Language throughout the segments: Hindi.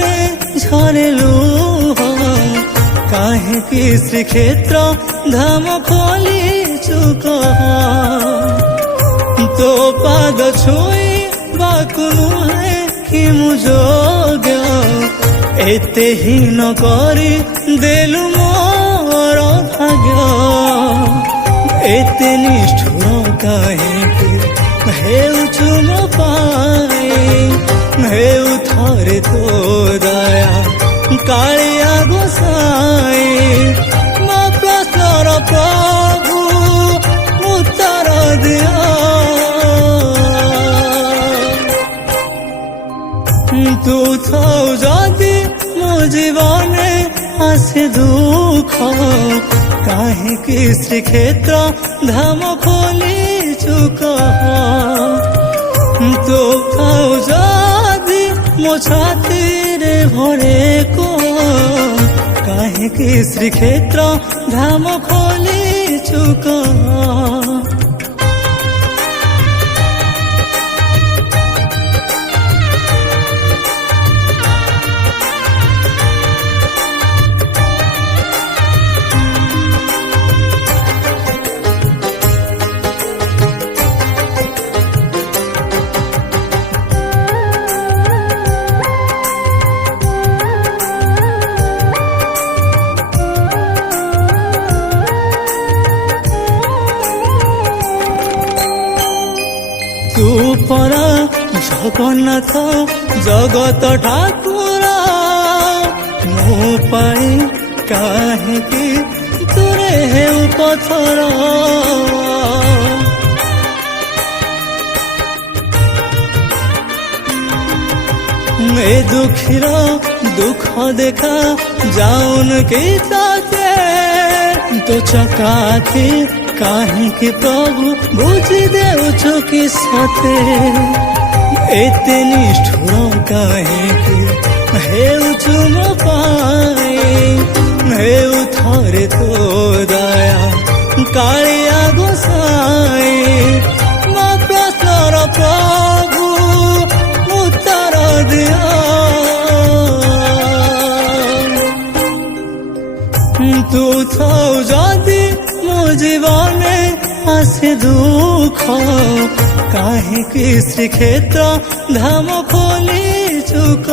रे झरे लुह काहेकि श्रीक्षेत्र धाम खोली चुक तो पाद छुई बाकु नुहे कि मु जोग्य एते हीन करी देलु मोर भाग्य एते निष्ठुर काहेकि हेउछु मो पाई हेउ थरे तो दया कालिया गोसाई मो प्रश्नर प्रभु उत्तर दिया तू थाउ जदि मो जीवने आसे दुख काहेकि श्रीक्षेत्र धाम खोली चुक तो थाउ जदि मो छाती रे भरे को काहेकि श्रीक्षेत्र धाम खोली चुक तू परा जगन्नाथ जगत ठाकुर मो पाई काहेकि तुरे हेउ पथर ए दुखीर दुख देखा जाउन कि ताते तो चकाथी काहेकि प्रभु बुझी देउछु कि सते एते निष्ठुर काहेकि हेउछु मो पाई हेउ थरे तो दया कालिया गोसाई मो प्रश्नर प्रभु उत्तर दिया तू थाउ जदि मो जीवने आसे दुख काहेकि श्रीक्षेत्र धाम खोली चुक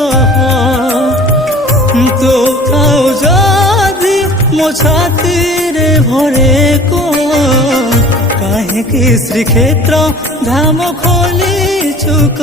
तो थाउ जदि मो छाती रे भरे को काहेकि श्रीक्षेत्र धाम खोली चुक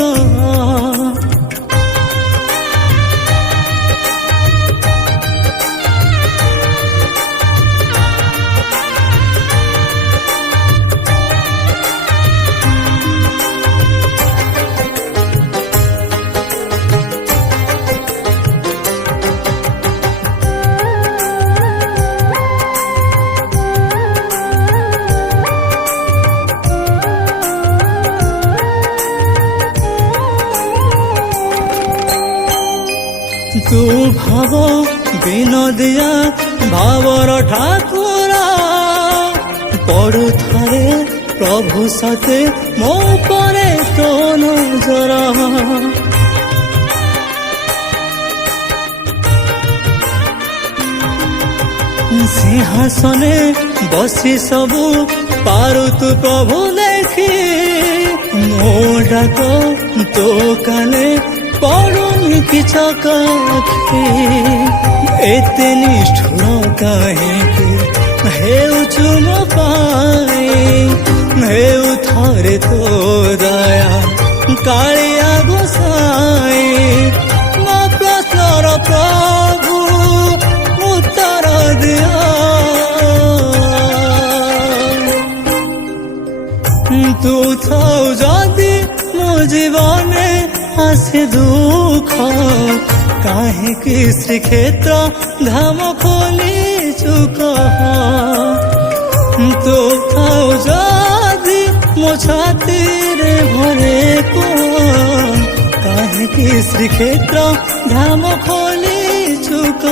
तू भाव विनोदिया भावर ठाकुर पड़ु थारे प्रभु सते मो परे तो नजर सिंहासने बसी सबु पारु तू प्रभु देखी मो डाक तो काने पड़ुनी कि चकाखी एते निष्ठुर काहेकि हेउछु मो पाई हेउ थरे तो दया कालिया गोसाई मो प्रश्नर प्रभु उत्तर दिया तू थाउ जदि मो जीवने आसे दुख काहेकि श्रीक्षेत्र धाम खोली चुक तो थाउ जदि मो छाती रे भरे को काहेकि श्रीक्षेत्र धाम खोली चुक।